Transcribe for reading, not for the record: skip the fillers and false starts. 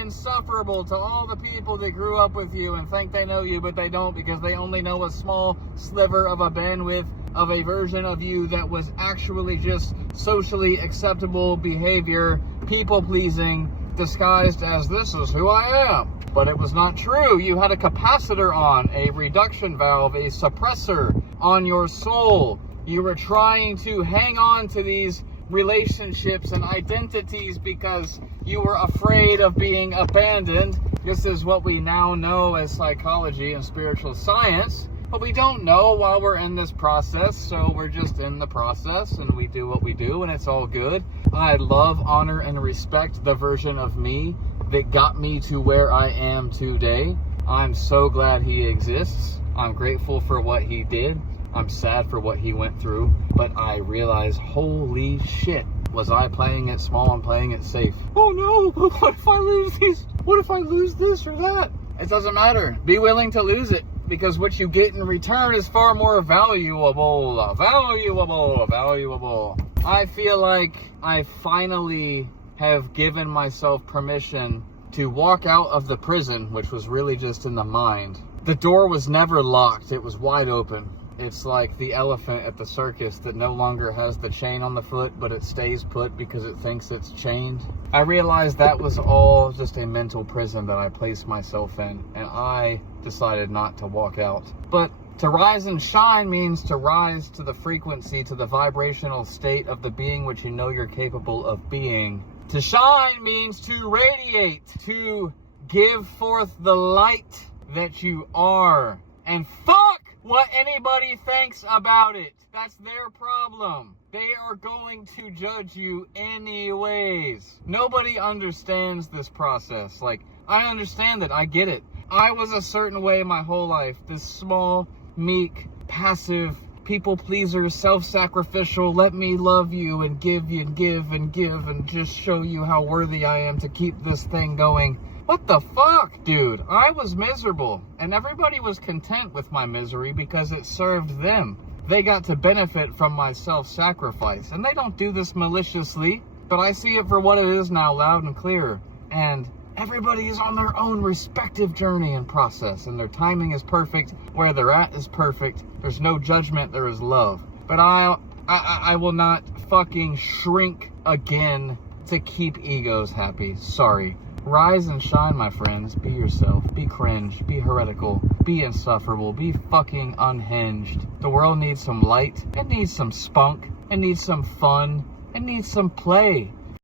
insufferable to all the people that grew up with you and think they know you, but they don't, because they only know a small sliver of a bandwidth of a version of you that was actually just socially acceptable behavior, people-pleasing, disguised as this is who I am. But it was not true. You had a capacitor on, a reduction valve, a suppressor on your soul. You were trying to hang on to these relationships and identities because you were afraid of being abandoned. This is what we now know as psychology and spiritual science, but we don't know while we're in this process, so we're just in the process and we do what we do and it's all good. I love, honor, and respect the version of me that got me to where I am today. I'm so glad he exists. I'm grateful for what he did. I'm sad for what he went through, but I realize, holy shit, was I playing it small and playing it safe? Oh no, what if I lose these? What if I lose this or that? It doesn't matter. Be willing to lose it, because what you get in return is far more valuable. I feel like I finally have given myself permission to walk out of the prison, which was really just in the mind. The door was never locked. It was wide open. It's like the elephant at the circus that no longer has the chain on the foot, but it stays put because it thinks it's chained. I realized that was all just a mental prison that I placed myself in, and I decided not to walk out. But to rise and shine means to rise to the frequency, to the vibrational state of the being which you know you're capable of being. To shine means to radiate, to give forth the light that you are. And fuck what anybody thinks about it. That's their problem. They are going to judge you anyways. Nobody understands this process. Like, I understand it. I get it. I was a certain way my whole life. This small, meek, passive, people pleaser, self-sacrificial, let me love you and give you and give and give and just show you how worthy I am to keep this thing going. What the fuck, dude? I was miserable, and everybody was content with my misery because it served them. They got to benefit from my self-sacrifice, and they don't do this maliciously, but I see it for what it is now, loud and clear. And everybody is on their own respective journey and process, and their timing is perfect. Where they're at is perfect. There's no judgment, there is love. But I will not fucking shrink again to keep egos happy. Sorry. Rise and shine, my friends. Be yourself. Be cringe. Be heretical. Be insufferable. Be fucking unhinged. The world needs some light. It needs some spunk. It needs some fun. It needs some play.